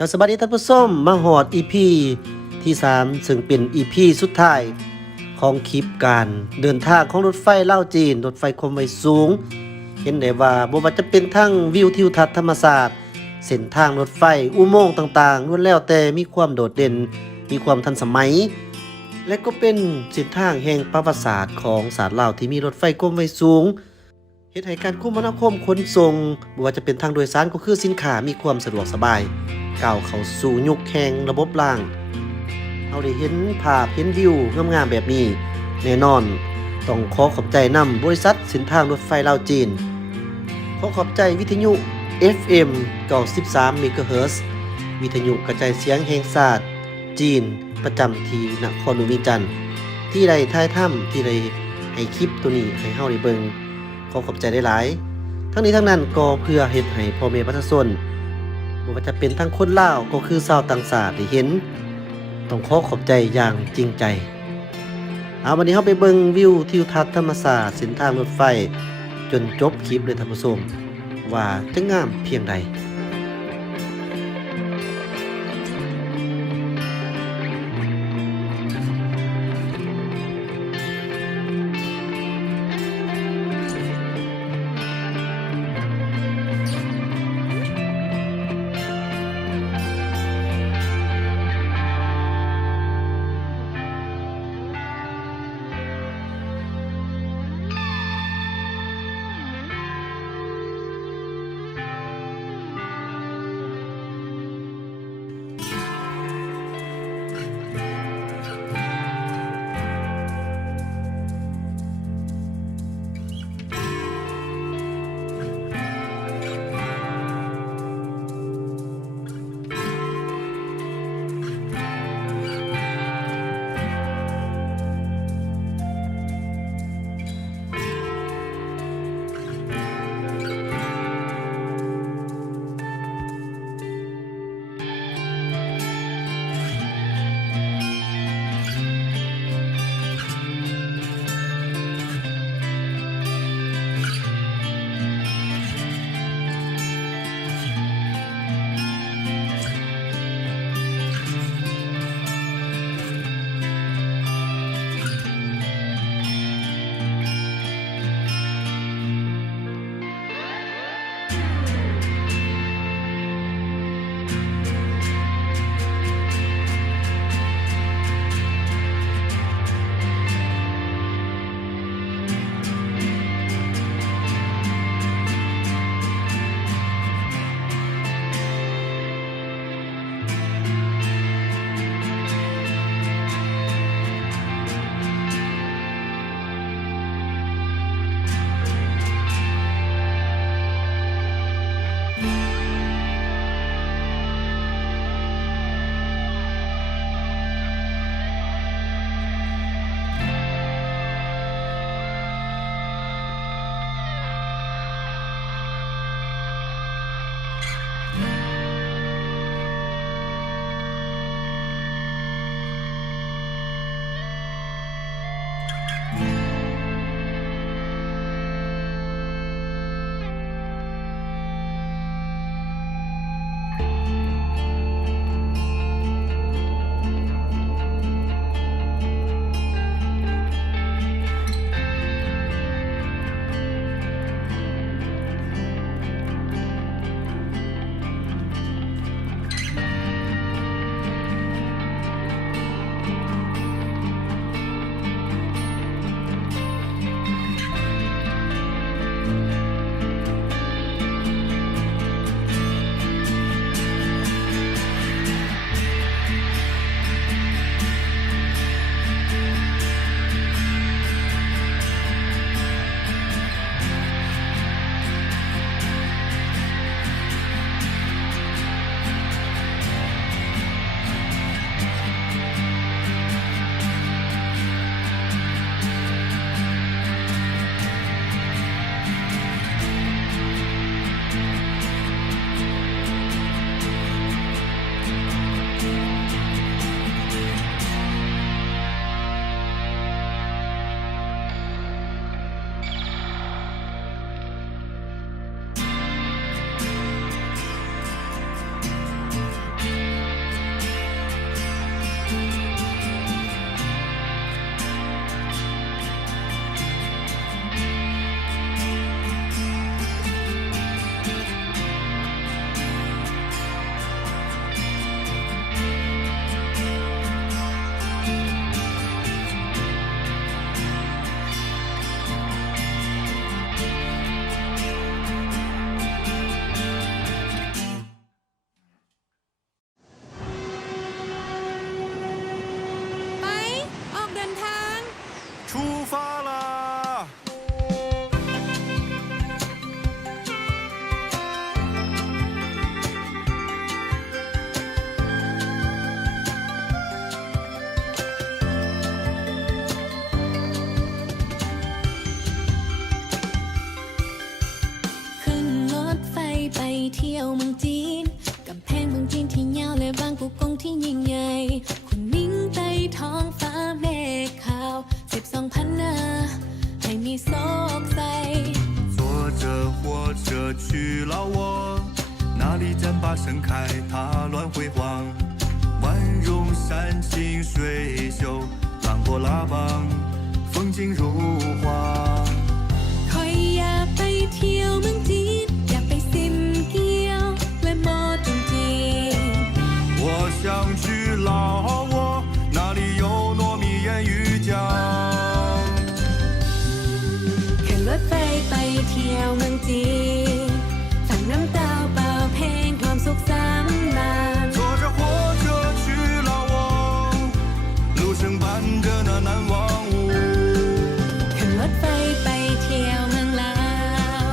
สวัสดีท่านผู้ชมมาฮอด EP ที่3ซึ่งเป็น EP สุดท้ายของคลิปการเดินทางของรถไฟลาวจีนรถไฟความไวสูงเห็นได้ว่าบ่ว่าจะเป็นทั้งวิวทิวทัศน์ธรรมศาสตร์เส้นทางรถไฟอุโมงค์ต่างๆล้วนแล้วแต่มีความโดดเด่นมีความทันสมัยและก็เป็นเส้นทางแห่งประวัติศาสตร์ของศาสตร์ลาวที่มีรถไฟความไวสูงเฮ็ดให้การคมนาคมขนส่งบ่ว่าจะเป็นทางโดยสารก็คือสินค้ามีความสะดวกสบายก้าวเข้าสู่ยุคแห่งระบบรางเอาได้เห็นภาพเห็นวิวงามๆแบบนี้แน่นอนต้องขอขอบใจนำบริษัทเส้นทางรถไฟลาวจีนขอขอบใจวิทยุ FM 93 MHz วิทยุกระจายเสียงแห่งชาติจีนประจำที่นครหลวงเวียงจันทน์ที่ได้ถ่ายทำที่ได้ให้คลิปตัวนี้ให้เฮาได้เบิ่งขอขอบใจหลายๆทั้งนี้ทั้งนั้นก็เพื่อเฮ็ดให้พ่อแม่ประชาชนบ่ว่าจะเป็นทั้งคนลาวก็คือชาวต่างชาติได้เห็นต้องขอขอบใจอย่างจริงใจเอาวันนี้เฮาไปเบิ่งวิวทิวทัศน์ธรรมศาสตร์เส้นทางรถไฟจนจบคลิปเลยท่านผู้ชมว่าจะงามเพียงใด ยวเมืองจีนกำแพงเมืองจีนที่ยาวและบางกุกงที่ยิ่งใหญ่คุณมิ้งใต้ท้องฟ้าเมฆขาว12,000นาให้มีโศกใส坐着火车去老挝那里毡拔盛开踏乱辉煌万荣山清水秀浪波拉邦风景如画คอยอยากไปเที่ยวเมืองจีนอยากไปซิมเกียวและมอตุนจีน我想去老挝那里有糯米烟鱼浆ขึ้นรถไฟไปเที่ยวเมืองจีนฟังน้ำตาเป่าเพลงความสุขสำราญ坐着火车去老挝路程伴着那难忘雾ขึ้นรถไฟไปเที่ยวเมืองลาว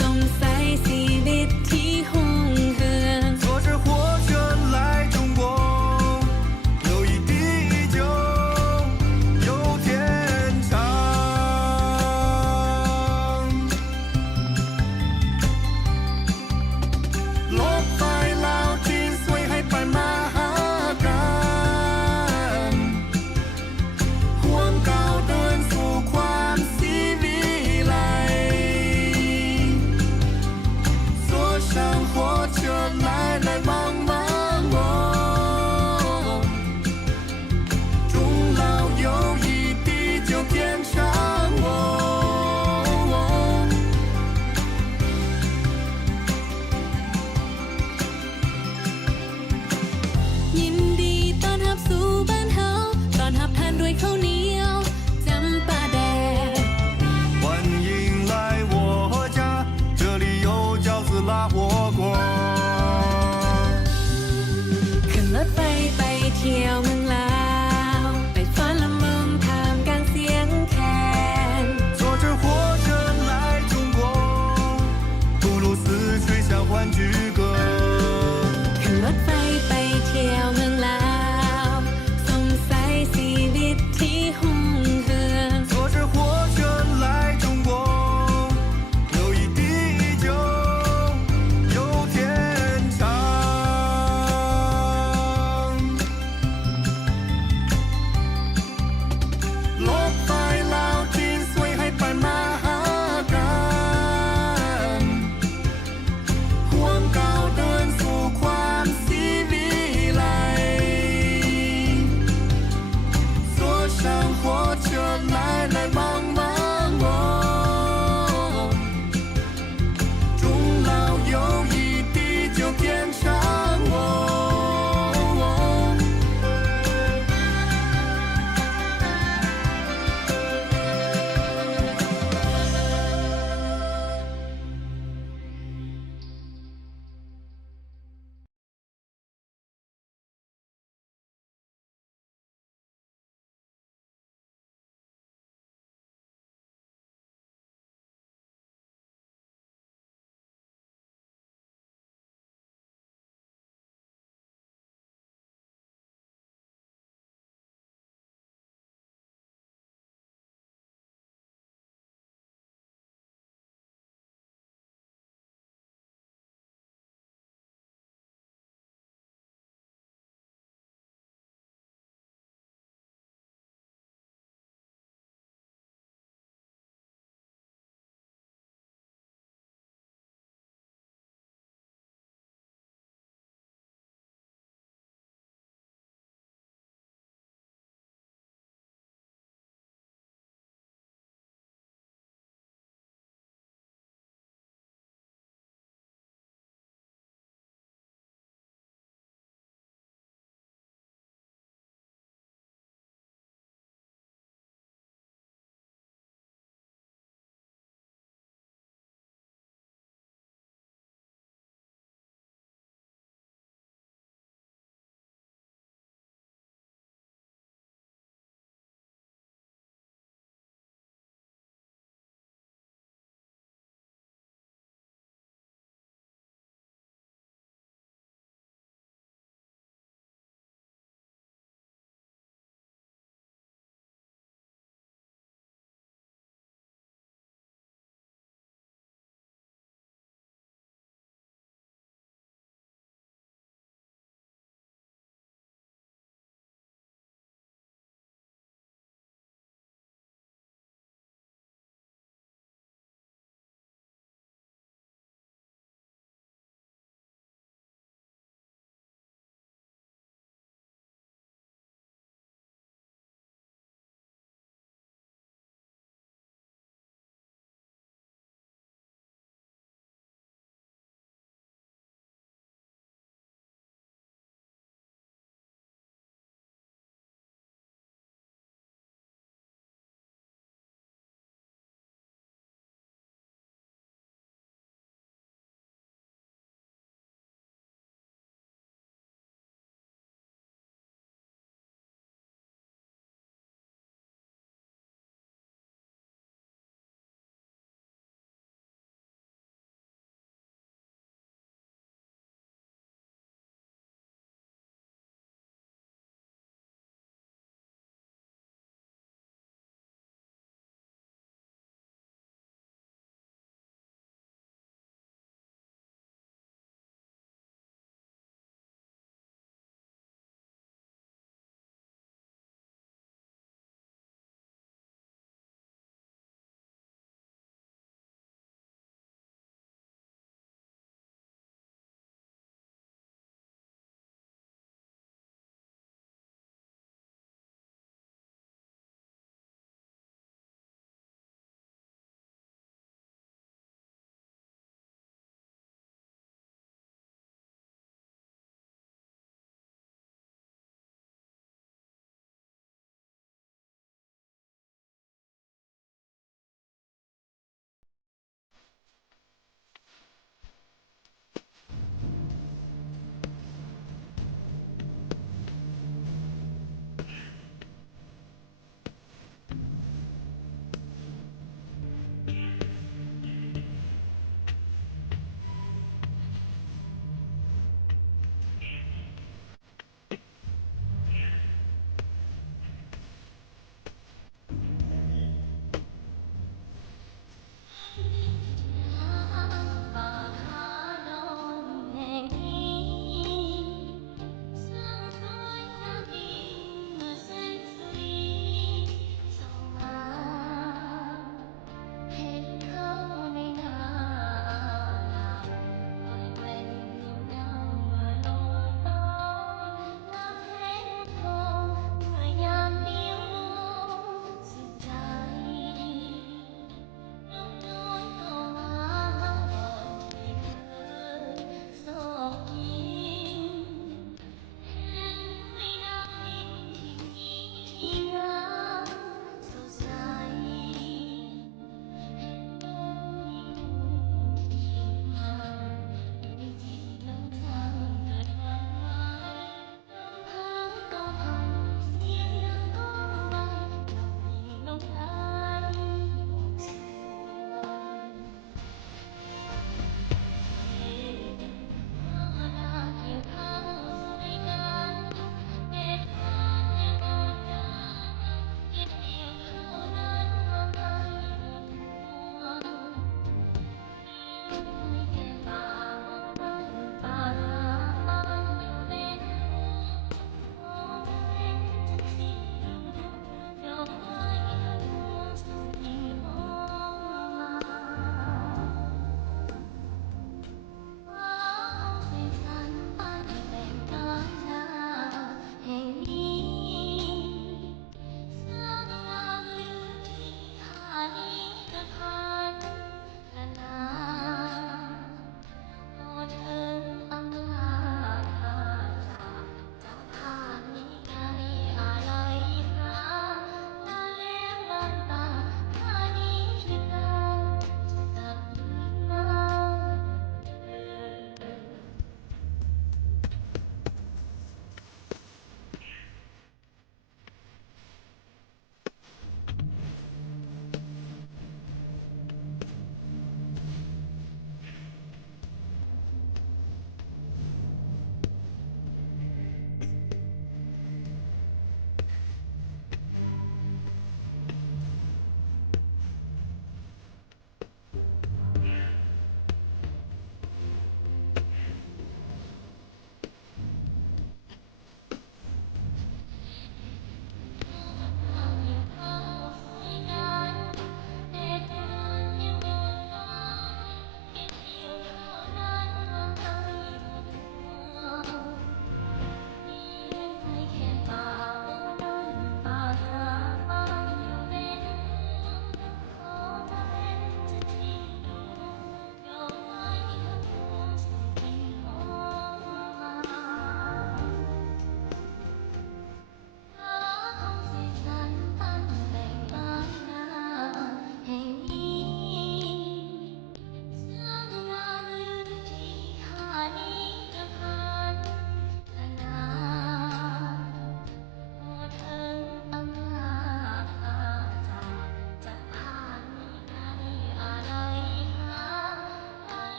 สงสัยชีวิตที่หุ่งเหือง坐着火车来中国有一滴酒有天长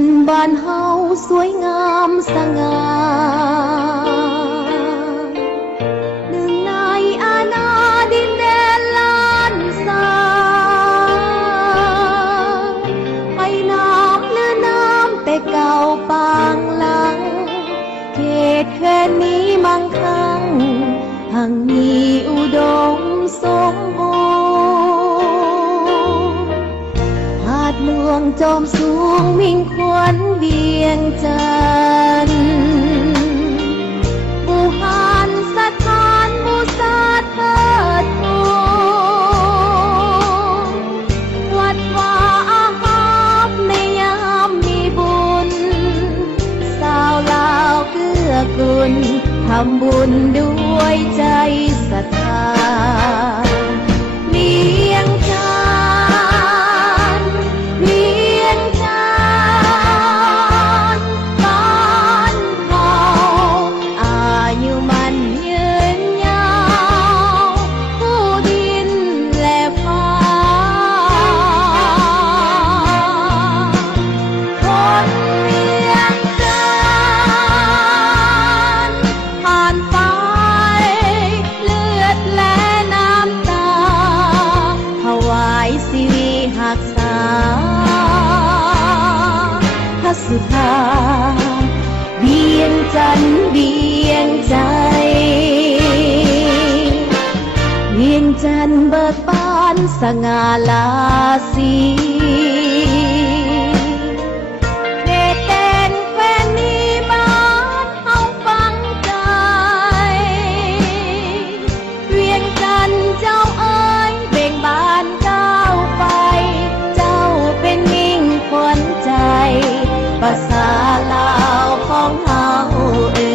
นทร์บ้านเฮาสวยงามสง่าหนึ่งในอาณาดินแดนล้านสาไปน้ำหรือน้ำแต่เก่าปางหลังเขตแค่นี้มั่งคั่งทั้งมีอุดมสมบูรณ์หาดหลวงจอมสูงมิ่งขวัญเวียงจันทร์บูหานสถานบูชาเทิดทูนวัดวาอาภัพในยามมีบุญสาวลาวเกื้อกูลทำบุญด้วยใจศรัทธาเวียงจันทร์เวียงจันทร์บ้านเฮาอายุมันยืนยาวผู้ดินและฟ้าคนเวียงจันทร์ผ่านไปเลือดและน้ำตาถวายสิริหักษาพระสุธาเวียงจันทร์เวียงใจเวียงจันทร์เบิกบานสง่าลาสีเขตแดนแคว้นนี้บ้านเฮาฟังใจเวียงจันทร์เจ้าเอ๋ยเบ่งบานก้าวไปเจ้าเป็นมิ่งขวัญใจภาษาลาวของเฮาเอ๋ย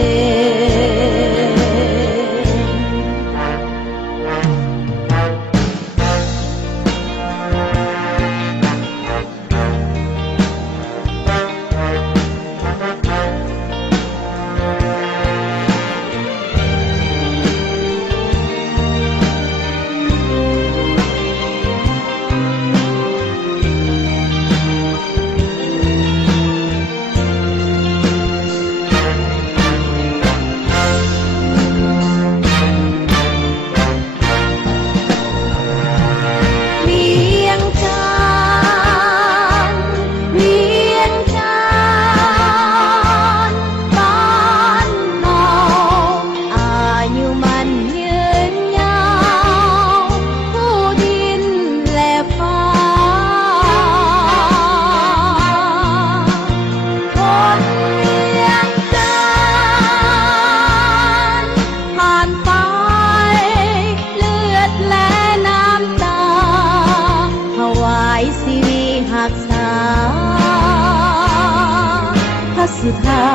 สุธา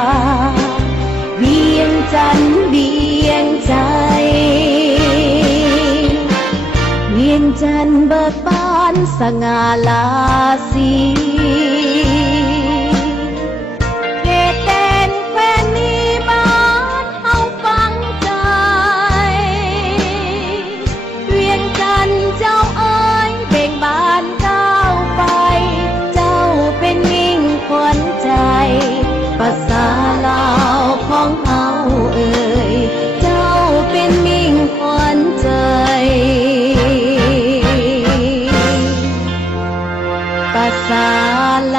เวียงจันทร์เวียงใจเวียงจันทร์เบิกบานสง่าลาสีเขตแดนแคว้นนี้บ้านเฮาฟังใจเวียงจันทร์เจ้าเอ๋ยเบ่งบานก้าวไปเจ้าเป็นมิ่งขวัญใจภาษาลาวของเฮาเอ่ยเจ้าเป็นมิ่งขวัญใจภาษาล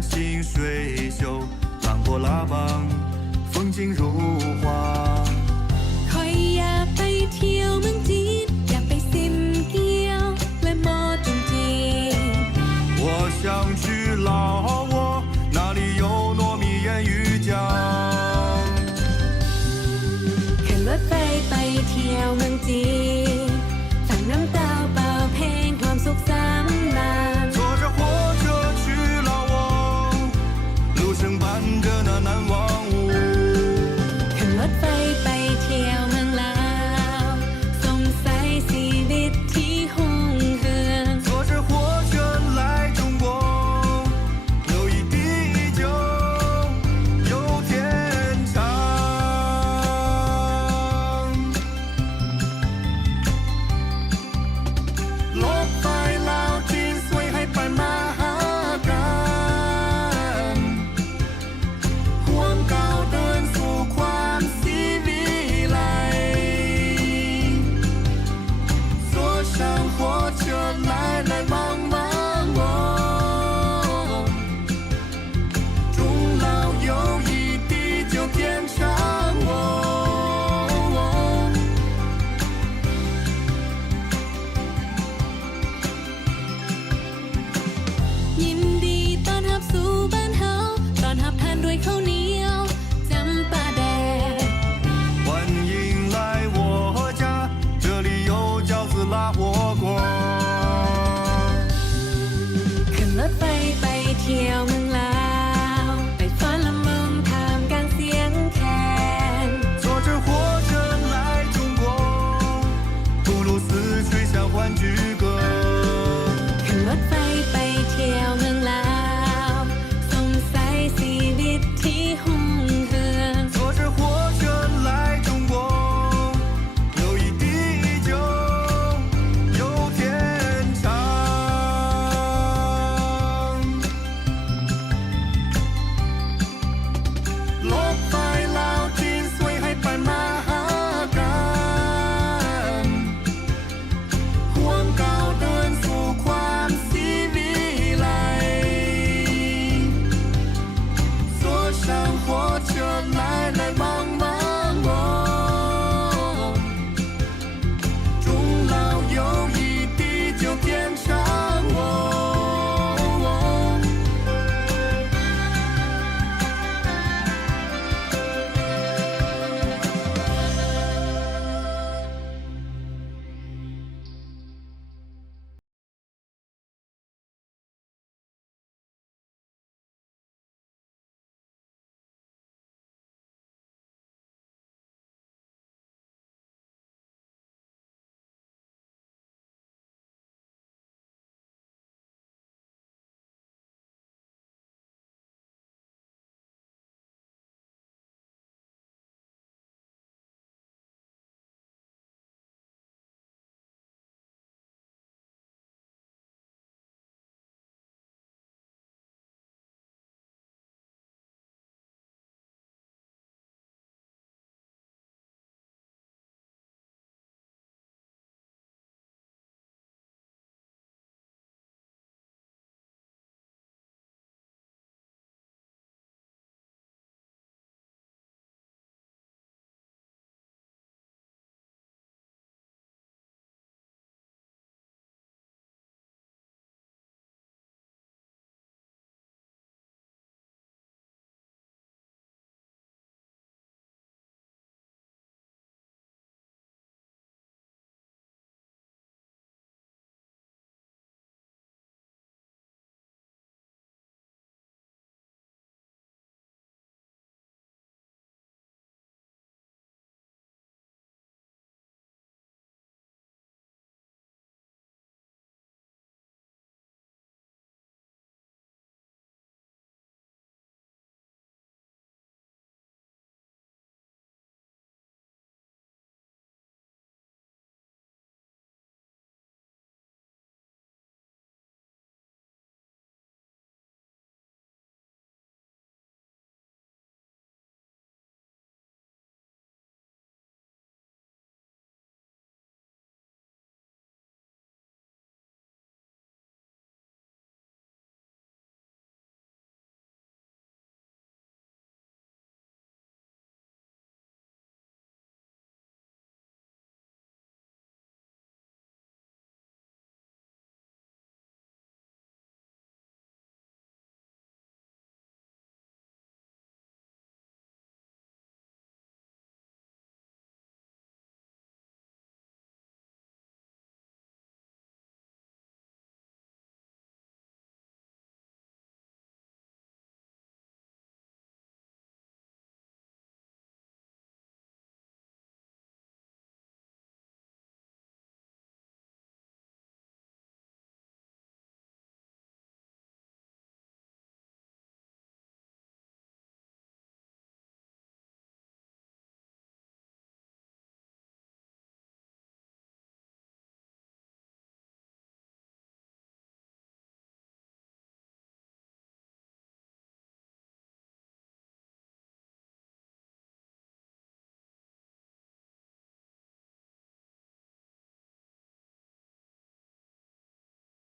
清水秀，浪波拉邦，风景如画。คอยอยากไปเที่ยวเมืองจีนอยากไปซิมเกียวและมอจุงจีน我想去老